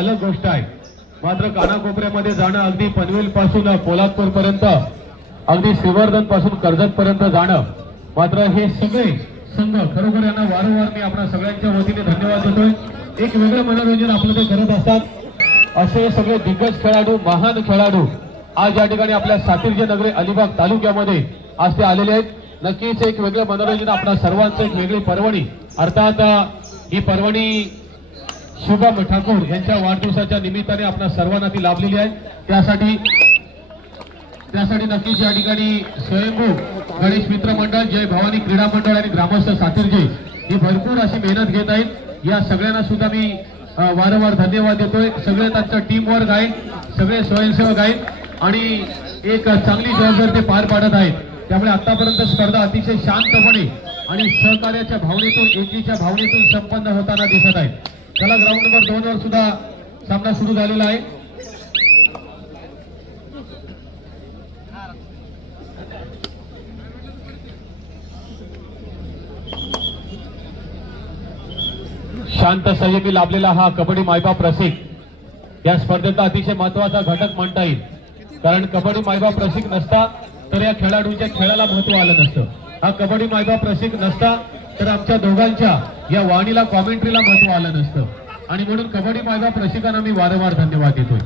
अलग गोष्ट आहे. मात्र कानाकोपऱ्यामध्ये जाणं अगदी पनवेल पासून पोलादपूर पर्यंत अगदी श्रीवर्धनपासून कर्जत पर्यंत जाणं. मात्र हे सगळे संघ खरोखर यांना वारंवार मी आपल्या सगळ्यांच्या वतीने धन्यवाद देतोय. एक वेगळं मनोरंजन आपलं ते करत असतात. असे सगळे दिग्गज खेळाडू महान खेळाडू आज या ठिकाणी आपल्या सातिर्जे नगरी अलिबाग तालुक्यामध्ये आज ते आलेले आहेत. नक्कीच एक वेगळं मनोरंजन आपल्या सर्वांचं एक वेगळी पर्वणी. अर्थात ही पर्वणी शुभम ठाकूर यांच्या वाढदिवसाच्या निमित्ताने आपण सर्वांना ती लाभलेली आहे. त्यासाठी त्यासाठी नक्कीच या ठिकाणी स्वयंभू गणेश मित्र मंडळ जय भवानी क्रीडा मंडळ आणि ग्रामस्थ सातिर्जे ही भरपूर अशी मेहनत घेत आहेत. या सगळ्यांना सुद्धा मी वारंवार धन्यवाद देतोय. सगळे त्यांचं टीम वर्क आहे. सगळे स्वयंसेवक आहेत. आणि एक चांगली जबाबदारी ते पार पाडत आहेत. त्यामुळे आतापर्यंत स्पर्धा अतिशय शांतपणे आणि सहकार्याच्या भावनेतून एकीच्या भावनेतून संपन्न होताना दिसत आहेत. त्याला ग्राउंड नंबर दोन वर सुद्धा सामना सुरू झालेला आहे. शांत संयमी लाभलेला हा कबड्डी मायबाप रसिक. या स्पर्धेचा अतिशय महत्त्वाचा घटक म्हणता येईल. कारण कबड्डी मायबाप रसिक नसता तर या खेळाडूंच्या खेळाला महत्त्व आलं नसतं. हा कबड्डी मायबाप रसिक नसता तर आमच्या दोघांच्या या वाणीला कॉमेंट्रीला महत्त्व आलं नसतं. आणि म्हणून कबड्डी माझा प्रशिकांना मी वारंवार धन्यवाद देतोय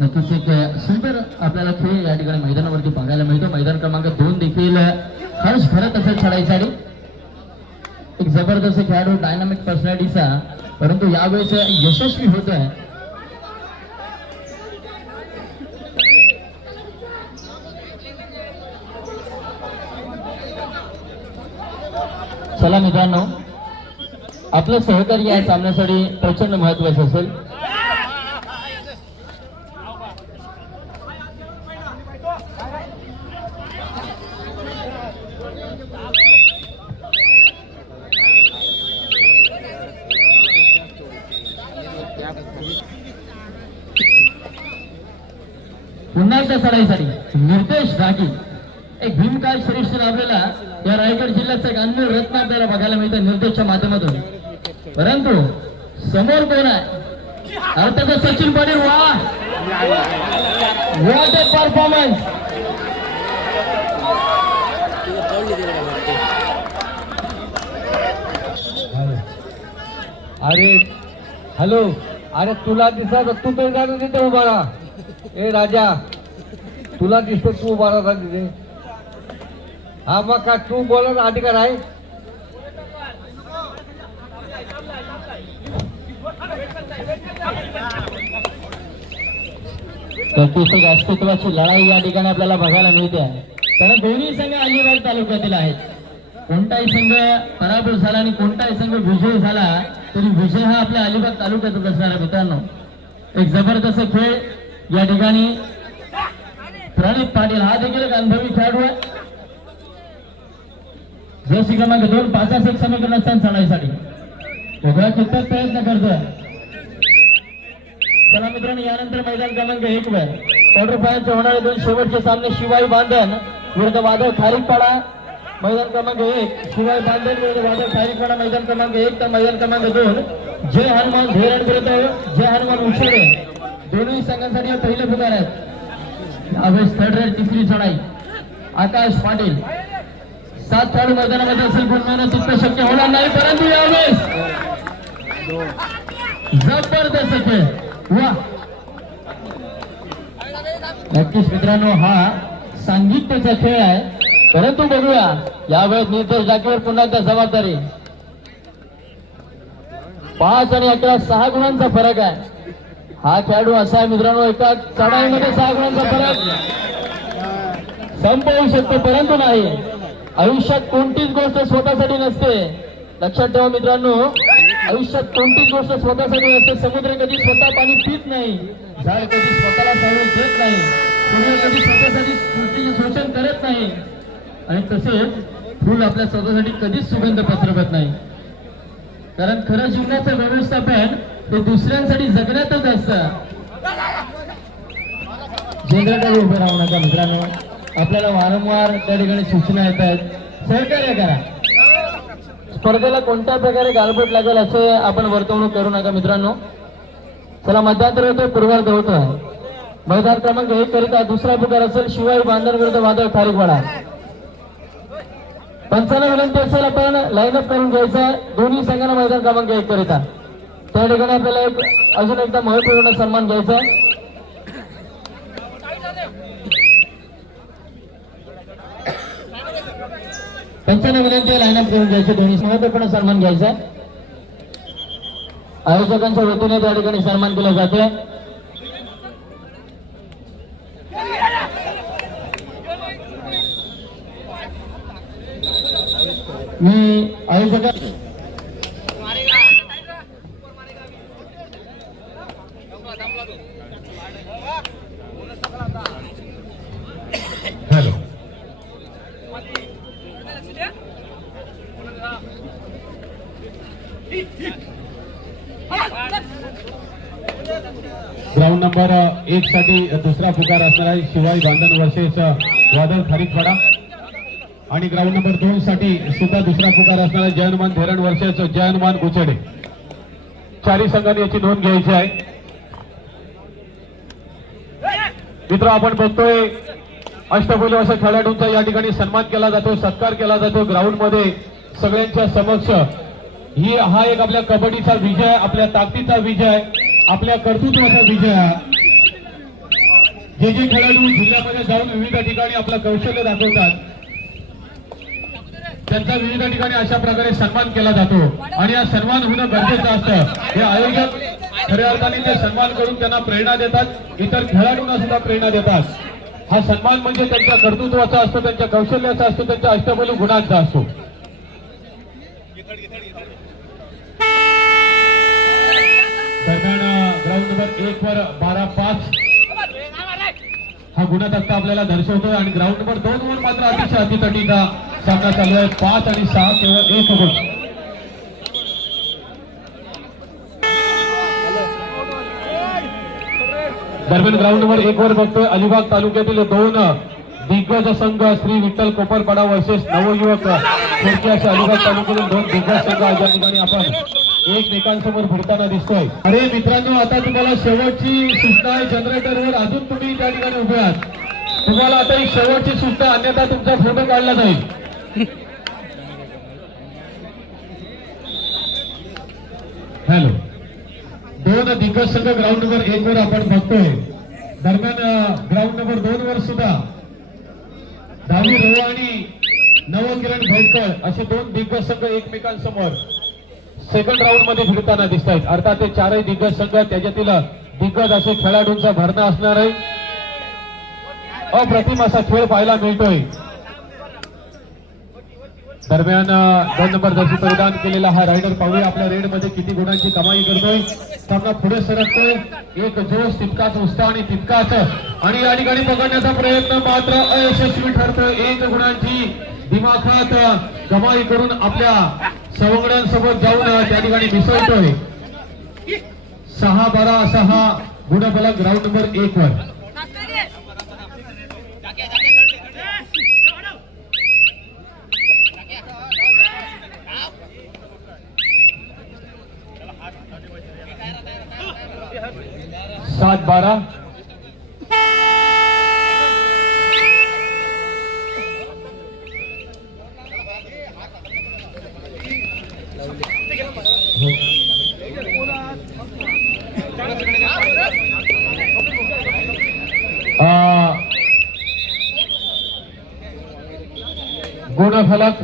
नक्कीच एक सुंदर आपल्याला खेळ या ठिकाणी मैदानावरती बघायला मिळतो. मैदान क्रमांक दोन देखील हर्ष भरत असेल आणि एक जबरदस्त खेळाडू डायनामिक पर्सनॅलिटीचा परंतु यावेळेस यशस्वी होतोय चला मित्रांनो आपलं सहकार्य या सामन्यासाठी प्रचंड महत्वाचं असेल. पुन्हा एकदा चढाईसाठी निर्देश रागी एक भीमकाय श्रेष्ठ लाभलेला या रायगड जिल्ह्याचा एक अनमोल रत्न आपल्याला बघायला मिळतं निर्देशच्या माध्यमातून. परंतु समोर कोण आहे? अर्थात सचिन पाटील वा! वॉट ए परफॉर्मन्स अरे हॅलो अरे तुला दिसत तू तरी जाणं तिथे उभा राहा. ए राजा तुला दिसतो तू उभा राहा तिथे. हा मग का तू बोलत अधिकार आहे? नक्कीच अस्तित्वाची लढाई या ठिकाणी आपल्याला बघायला मिळते. कारण दोन्ही संघ अलिबाग तालुक्यातील आहेत. कोणताही संघ पराभूत झाला आणि कोणताही संघ विजयी झाला तरी विजय हा आपल्या अलिबाग तालुक्यातच असणार आहे मित्रांनो. एक जबरदस्त खेळ या ठिकाणी प्रणित पाटील हा देखील एक अनुभवी खेळाडू आहे. जोशी क्रमांक दोन पाच एक समीकरण असताना चढाईसाठी उभ्या कितपत प्रयत्न करतोय. चला मित्रांनो यानंतर मैदान क्रमांक एक वर. क्वार्टर फायनलचे होणारे दोन शेवटचे सामने शिवाई बांधन विरुद्ध वादळ खारीकपाडा मैदान क्रमांक एक शिवाय बांधण विरुद्ध वादळ मैदान क्रमांक एक तर मैदान क्रमांक दोन जय हनुमान धैरण विरुद्ध जय हनुमान उशिरे दोन्ही संघांसाठी पहिले पुकार आहेत. यावेळेस थर्ड रेड तिसरी चढाई. आकाश पाटील. सात खेळाडू मैदानामध्ये असेल पण तितकं शक्य होणार नाही परंतु यावेळेस जबरदस्त खेळ. वा नक्कीच मित्रांनो हा सांगित्याचा खेळ आहे. परंतु बघूया यावेळेस नितेश जागेवर पुन्हा एकदा जबाबदारी. पाच आणि अकरा सहा गुणांचा फरक आहे. हा खेळाडू असा आहे मित्रांनो एका चढाईमध्ये सहा गुणांचा फरक. संपवू शकतो परंतु नाही. आयुष्यात कोणतीच गोष्ट स्वतःसाठी नसते. लक्षात ठेवा मित्रांनो आयुष्यात कोणतीच गोष्ट स्वतःसाठी नसते. समुद्र कधी स्वतः पाणी पित नाही. झाड कधी स्वतःला सावरून घेत नाही. कधी स्वतःसाठी सृष्टीचे शोषण करत नाही. आणि तसेच फुल आपल्या स्वतःसाठी कधीच सुगंध पसरवत नाही. कारण खरं जीवनाचं व्यवस्थापन हे दुसऱ्यांसाठी जगण्यातच असतं. जनरेटर उभे राहू नका मित्रांनो आपल्याला वारंवार त्या ठिकाणी सूचना येत आहेत सहकार्य करा. स्पर्धेला कोणत्या प्रकारे गालबोट लागेल असं आपण वर्तवणूक करू नका मित्रांनो. चला मध्यांतर होतोय पूर्वार्ध होतोय. मैदान क्रमांक एक करिता दुसरा प्रकार असेल शिवाय बांधण विरुद्ध वादळ खारीकवाडा पंचाला विनंती असेल आपण लाईनअप करून घ्यायचा. आहे दोन्ही संघांना मैदान क्रमांक एक करिता त्या ठिकाणी आपल्याला एक अजून एकदा महत्त्वपूर्ण सन्मान घ्यायचा आहे. पंचांना विनंती आहे लाईनअप करून घ्यायचे. दोन्ही महत्त्वपूर्ण सन्मान घ्यायचा आयोजकांच्या वतीने त्या ठिकाणी सन्मान केला जातोय. मी आयोजका हॅलो. ग्राउंड नंबर एक साठी दुसरा पुकार असणार आहे शिवाई बांधण वर्षेस वादळ खारीकवाडा आणि ग्राउंड नंबर दोन साठी सुद्धा दुसरा पुकार असणारा जयनमान धेरण वर्षाचं जयनमान गुचडे. चारी संघांनी याची नोंद घ्यायची आहे. मित्र आपण बघतोय अष्टपैलू अशा खेळाडूंचा या ठिकाणी सन्मान केला जातो सत्कार केला जातो ग्राउंडमध्ये सगळ्यांच्या समक्ष. ही हा एक आपल्या कबड्डीचा विजय आपल्या ताकदीचा विजय आपल्या कर्तृत्वाचा विजय. जे जे खेळाडू जिल्ह्यामध्ये जाऊन विविध ठिकाणी आपलं कौशल्य दाखवतात त्यांचा विविध ठिकाणी अशा प्रकारे सन्मान केला जातो. आणि हा सन्मान होणं गरजेचं असतं. हे आयोजक खऱ्या अर्थाने ते सन्मान करून त्यांना प्रेरणा देतात. इतर खेळाडूंना सुद्धा प्रेरणा देतात. हा सन्मान म्हणजे त्यांच्या कर्तृत्वाचा असतो त्यांच्या कौशल्याचा असतो त्यांच्या अष्टबल गुणांचा असतो. दरम्यान ग्राउंड नंबर एक वर बारा पाच. हा गुणतक्ता आपल्याला दर्शवतोय आणि ग्राउंड नंबर दोन वर मात्र अतिशय अतितटीचा सामना चालू आहे. पाच आणि सहा केवळ एक गुण दरम्यान ग्राउंड वर एक वर बघतोय अलिबाग तालुक्यातील दोन दिग्गज संघ श्री विठ्ठल कोपरपाडा वर्सेस नवयुवक थोडके असे अलिबाग तालुक्यातील दोन दिग्गज संघ या ठिकाणी आपण एकमेकांसमोर भिडताना दिसतोय. अरे मित्रांनो आता तुम्हाला शेवटची सूचना आहे जनरेटरवर. अजून तुम्ही त्या ठिकाणी उभे आहात. तुम्हाला आता एक शेवटची सूचना अन्यथा तुमचा फोटो काढला जाईल. हॅलो. दोन दिग्गज संघ ग्राउंड नंबर एक वर आपण बघतोय. दरम्यान ग्राउंड नंबर दोन वर सुद्धा दहावी रो आणि नवकिरण भैटकर असे दोन दिग्गज संघ एकमेकांसमोर सेकंड राऊंडमध्ये फिरताना दिसत आहेत अर्थात ते चारही दिग्गज संघ त्याच्यातील दिग्गज असे खेळाडूंचा भरणा असणार आहे. अप्रतिम असा खेळ पाहायला मिळतोय. दरम्यान दोन नंबर जर्सी परिधान केलेला हा रायडर पाहूया. आपल्या रेडमध्ये किती गुणांची कमाई करतोय. सामना पुढे सरकतोय. एक जोश तितकाच उत्साह आणि तितकाच. आणि या ठिकाणी पकडण्याचा प्रयत्न मात्र अयशस्वी ठरतोय. एक गुणांची दिमाखात कमाई करून आपल्या सवंगड्यांसोबत जाऊन त्या ठिकाणी मिसळतोय. सहा बारा असा हा गुणफलक ग्राउंड नंबर एक वर. सात बारा अं, गुणफलक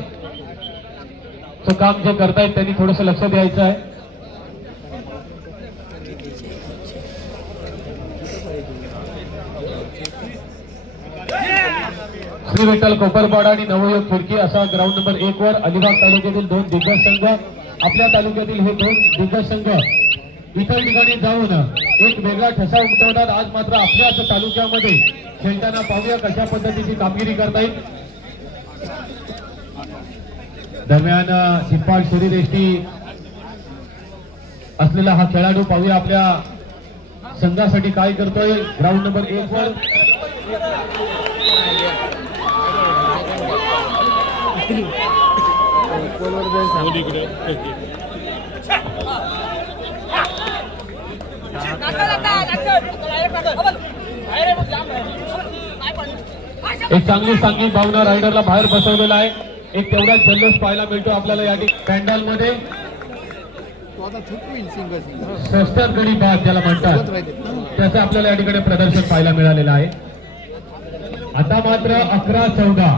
चं काम जे करतायत त्यांनी थोडस लक्ष द्यायचं आहे. श्री विठ्ठल कोपरपाडा आणि नवयोग खिडकी असा ग्राउंड नंबर एक वर अलिबाग तालुक्यातील दोन दिग्गज संघ आपल्या तालुक्यातील हे दोन दिग्गज संघ इतर ठिकाणी जाऊन एक वेगळा ठसा उमटवतात. आज मात्र आपल्याच तालुक्यामध्ये खेळताना पाहूया कशा पद्धतीची कामगिरी करता येईल. दरम्यान चिप्पाड शरीरष्टी असलेला हा खेळाडू पाहूया आपल्या संघासाठी काय करतोय. ग्राउंड नंबर एक वर. एक चांगली सांगली भावना रायडरला बाहेर बसवलेला आहे. एक तेवढाच जल्लोष पाहायला मिळतो आपल्याला या ठिकाणी. पॅन्डलमध्ये स्वस्तात गडी बाद ज्याला म्हणतात. त्याचं आपल्याला या ठिकाणी प्रदर्शन पाहायला मिळालेलं आहे. आता मात्र अकरा चौदा.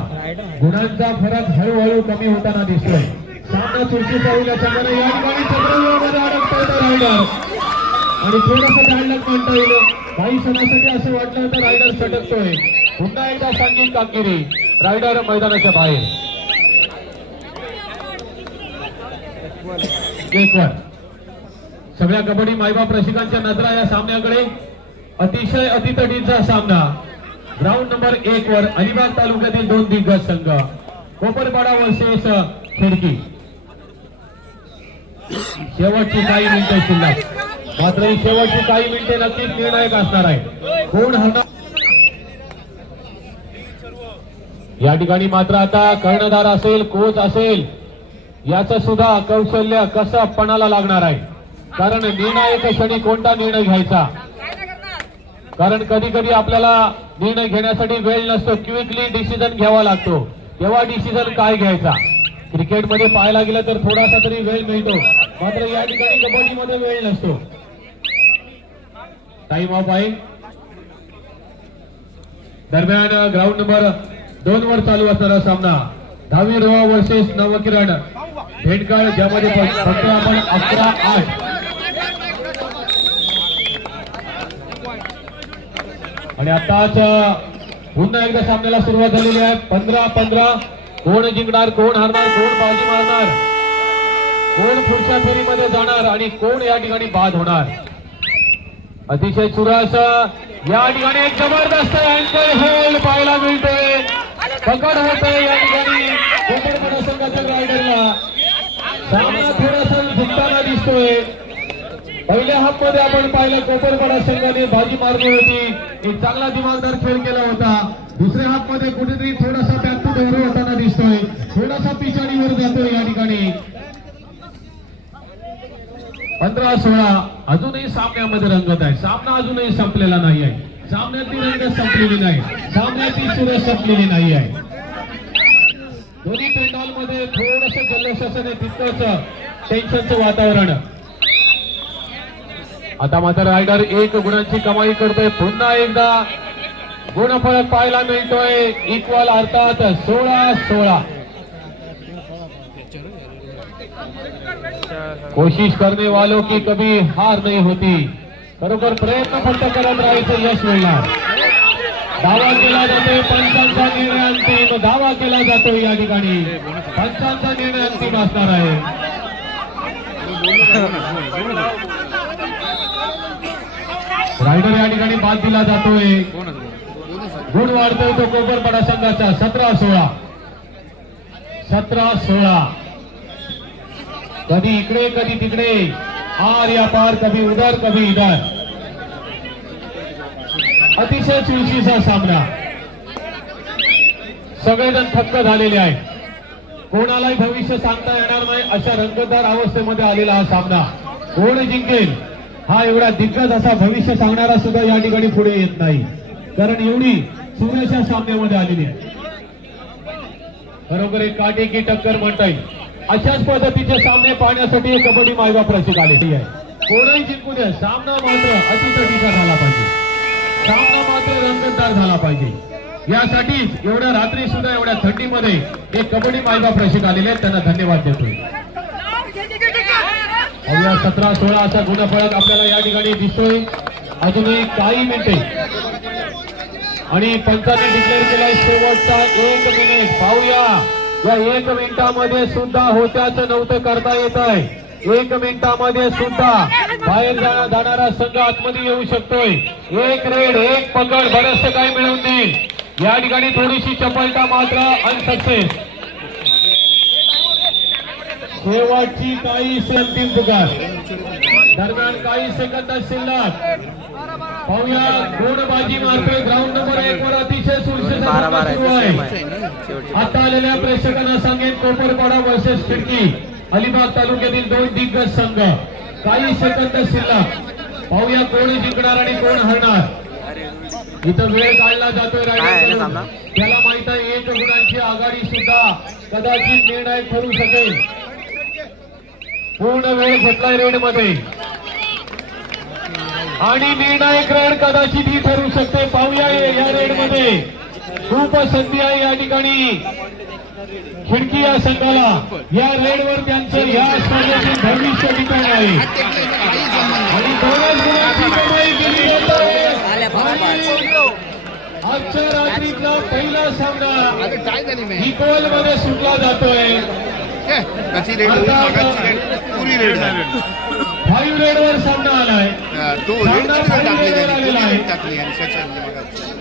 गुणांचा फरक हळूहळू कमी होताना दिसतोय. सामना चुरशीचा होईल या ठिकाणी रायडर. आणि थोडस डायलॉग म्हणता येईल. काही सणासाठी असं वाटलं होतं रायडर सटकतोय. पुन्हा एकदा सांगील कामगिरी रायडर मैदानाच्या बाहेर. एकवर. सगळ्या कबड्डी मायबाप रसिकांच्या नजरा या सामन्याकडे. अतिशय अतितटीचा सामना. ग्राउंड नंबर एक वर अलिबाग तालुक्यातील दोन दिग्गज संघ. कोपरपाडा वर्सेस खिडकी. शेवटची काही मिनिटे शिल्लक. मात्र ही शेवटची काही मिनिटे नक्कीच निर्णायक असणार आहे कोण होणार या ठिकाणी मात्र आता कर्णधार असेल कोच असेल याचं सुद्धा कौशल्य कसं पणाला लागणार आहे? कारण निर्णायक क्षणी कोणता निर्णय घ्यायचा? कारण कधी कधी आपल्याला निर्णय घेण्यासाठी वेळ नसतो. क्विकली डिसिजन घ्यावा लागतो. तेव्हा डिसिजन काय घ्यायचा? क्रिकेटमध्ये पाहायला गेलं तर थोडासा तरी वेळ मिळतो. मात्र या ठिकाणी कबड्डीमध्ये वेळ नसतो. टाइम ऑफ आहे. दरम्यान ग्राउंड नंबर दोन वर चालू असणारा सामना. दहावी रोहा वर्सेस नवकिरण. भेटकाळ ज्यामध्ये फक्त आपण अकरा आठ. आणि आताच पुन्हा एकदा सामन्याला सुरुवात झालेली आहे. पंधरा पंधरा. कोण जिंकणार कोण हारणार कोण बाजी मारणार? कोण पुढच्या फेरीमध्ये जाणार आणि कोण या ठिकाणी बाद होणार? अतिशय चुरास या ठिकाणी एक जबरदस्त अँकल होल पाहायला मिळते पकड होते या ठिकाणी कोकणपडा संघाच्या रायडरला सामना थोडासा झुकताना दिसतोय पहिल्या हाफमध्ये आपण पाहिलं कोपरपाडा संघाने बाजी मारली होती एक चांगला दिमागदार खेळ केला होता. दुसऱ्या हाफमध्ये कुठेतरी थोडासा बॅक टू होताना दिसतोय. थोडासा पिछाडीवर जातोय या ठिकाणी. पंधरा सोळा अजूनही सामन्यामध्ये रंगत आहे. सामना अजूनही संपलेला नाही आहे. सामन्यातील रंगत संपलेली नाही. सामन्यातील सुरस संपलेली नाही आहे. दोन्ही पेंडॉलमध्ये थोडस जल्लोषाचं तितकंच टेन्शनचं वातावरण. आता मात्र रायडर एक गुणांची कमाई करतोय. पुन्हा एकदा गुणफळ पाहायला मिळतोय. इक्वल अर्थात सोळा सोळा. कोशिश करने वालों की कभी हार नहीं होती. बरोबर प्रयत्न फक्त करत राहायचं यश मिळणार. दावा केला जातोय पंचांचा निर्णय अंतिम. दावा केला जातोय या ठिकाणी. पंचांचा निर्णय अंतिम असणार आहे. रायडर या ठिकाणी बाद दिला जातोय. गुण वाढतोय तो कोपरपाडा संघाचा. सतरा सोळा. सतरा सोळा. कधी इकडे कधी तिकडे. आर या पार कभी उधर कभी इधर. अतिशय चुरशीचा सामना. सगळेजण थक्क झालेले आहेत. कोणालाही भविष्य सांगता येणार नाही अशा रंगतदार अवस्थेमध्ये आलेला हा सामना. कोण जिंकेल? हा एवढा दिग्गज असा भविष्य सांगणारा सुद्धा या ठिकाणी पुढे येत नाही. कारण एवढी सुरेशा सामन्यामध्ये आलेली आहे. बरोबर एक काटेकी टक्कर म्हणता येईल. अशाच पद्धतीचे सामने पाहण्यासाठी कबड्डी मायबाप प्रसिद्ध आलेली आहे. कोणाही जिंकू द्या. सामना मात्र अतितटीचा झाला पाहिजे. सामना मात्र रंगतदार झाला पाहिजे. यासाठीच एवढ्या रात्री सुद्धा एवढ्या थंडीमध्ये हे कबड्डी मायबाप प्रसिद्ध आलेले आहेत. त्यांना धन्यवाद देतोय. अवघ्या सतरा सोळा असा गुन्हा फळक आपल्याला या ठिकाणी दिसतोय. अजूनही काही मिनिटे. आणि पंचाने डिक्लेअर केलाय शेवटचा एक मिनिट पाहूया. या एक मिनिटामध्ये सुद्धा होत्याच नव्हतं करता येत आहे. एक मिनिटामध्ये सुद्धा बाहेर जाणारा संघ आतमध्ये येऊ शकतोय. एक रेड एक पकड बरंचसं काही मिळवून देईल. या ठिकाणी थोडीशी चपलता मात्र अनसक्सेस शेवटची काही अंतिम पुकार दरम्यान काही सेकंद शिल्लक पाहूया दोन बाजी मारतोय. ग्राउंड नंबर एक वर अतिशय सुरक्षित आता आलेल्या प्रेक्षकांना सांगेन कोपरपाडा वर्सेस खिडकी. अलिबाग तालुक्यातील दोन दिग्गज संघ. काही सेकंद शिल्लक पाहूया कोण जिंकणार आणि कोण हरणार. इथं वेळ काढला जातोय त्याला माहीत आहे एक गुणांची आघाडी सुद्धा कदाचित निर्णायक ठरू शकेल. पूर्ण वेळ घेतलाय रेडमध्ये आणि निर्णायक रेड कदाचित ही ठरू शकते. पाहूया या रेडमध्ये खूप संधी आहे या ठिकाणी. खिडकी या संघाला. या रेडवर त्यांचं या स्पर्धेतील भविष्य ठिकाण आहे. आणि दोनच गुणांची कमाई केली आजच्या रात्रीतला पहिला सामना निकोलमध्ये सुटला जातोय. कशी रेड होती मगाची रेड. पुरी रेड झाली. फाईव्ह रेडवर सामना आलाय. हा, तो रेड सामना टाकली फाईव्ह रेडवर त्यांनी? आलेला पुरी आहे. रेड टाकली आणि त्याच्या मगाची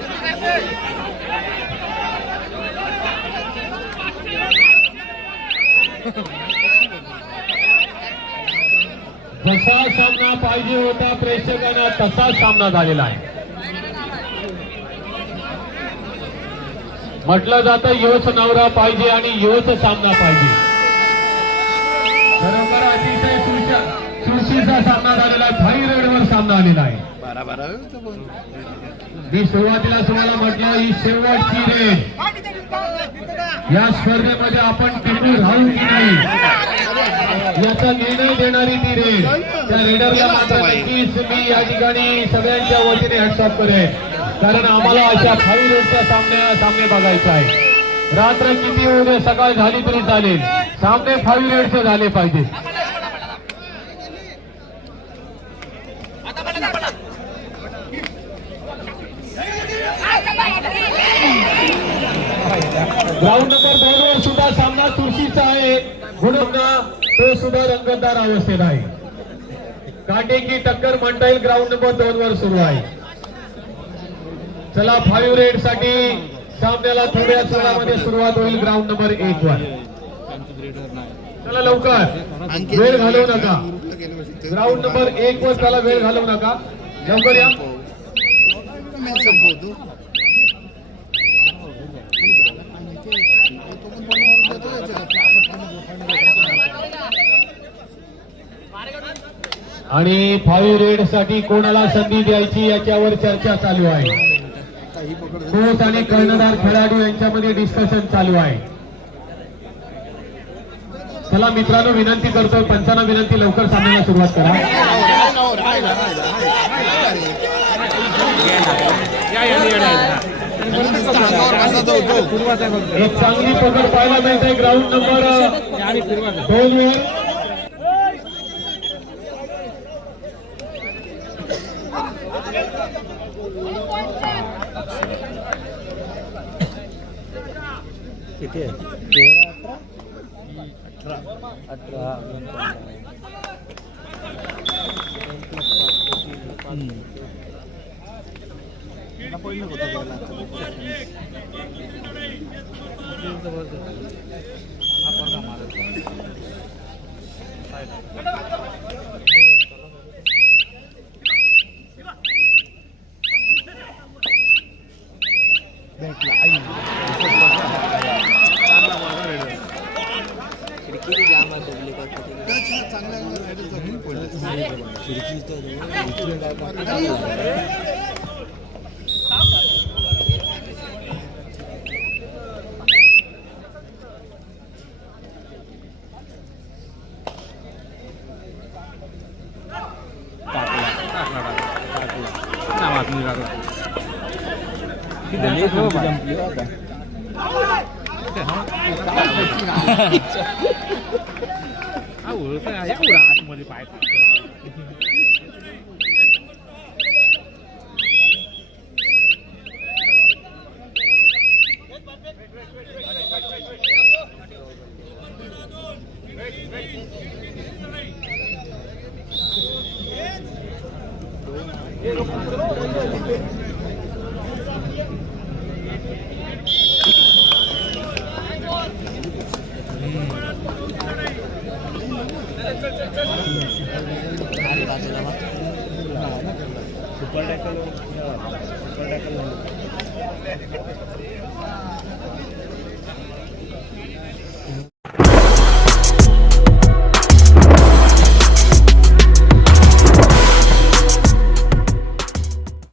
जसा सामना पाहिजे होता प्रेक्षकांना तसा सामना झालेला आहे. म्हटलं जातं योच नवरा पाहिजे आणि योच सामना पाहिजे. खरोखर अतिशय सुरक्षा- सुरक्षेचा सामना झालेला आहे फाईव्ह रेडवर सामना आलेला आहे. मी सुरुवातीला तुम्हाला म्हटलं ही शेवटची रेड. या स्पर्धेमध्ये आपण टिकून राहू की नाही? याचा निर्णय देणारी ती रेड. त्या रेडरला नक्कीच मी या ठिकाणी सगळ्यांच्या वतीने हॅट्सअप करेन. कारण आम्हाला अशा फाईव्ह रेडचा सामना सामने बघायचा आहे. रात्र किती होऊ दे सकाळ झाली तरी चालेल. सामने फाईव्ह रेडचे झाले पाहिजे. ग्राउंड नंबर दोन वर सुद्धा सामना चुरशीचा आहे. म्हणून तो सुद्धा रंगतदार अवस्थेत आहे. काटेकी टक्कर म्हणता येईल ग्राउंड नंबर दोन वर सुरू आहे. चला फाईव्ह रेडसाठी सामन्याला थोड्या सणामध्ये सुरुवात होईल ग्राउंड नंबर एक वर. त्याला लवकर. वेळ घालवू नका. ग्राउंड नंबर एक वर त्याला वेळ घालवू नका. लवकर या. आणि फाईव्ह रेडसाठी कोणाला संधी द्यायची याच्यावर चर्चा चालू आहे. कोच आणि कर्णधार खेळाडू यांच्यामध्ये डिस्कशन चालू आहे. चला मित्रांनो विनंती करतो पंचांना विनंती लवकर सामन्याला सुरुवात करा. एक चांगली पकड पाहायला मिळते ग्राउंड नंबर दोन वर. Apa ini kota Apa చిరికి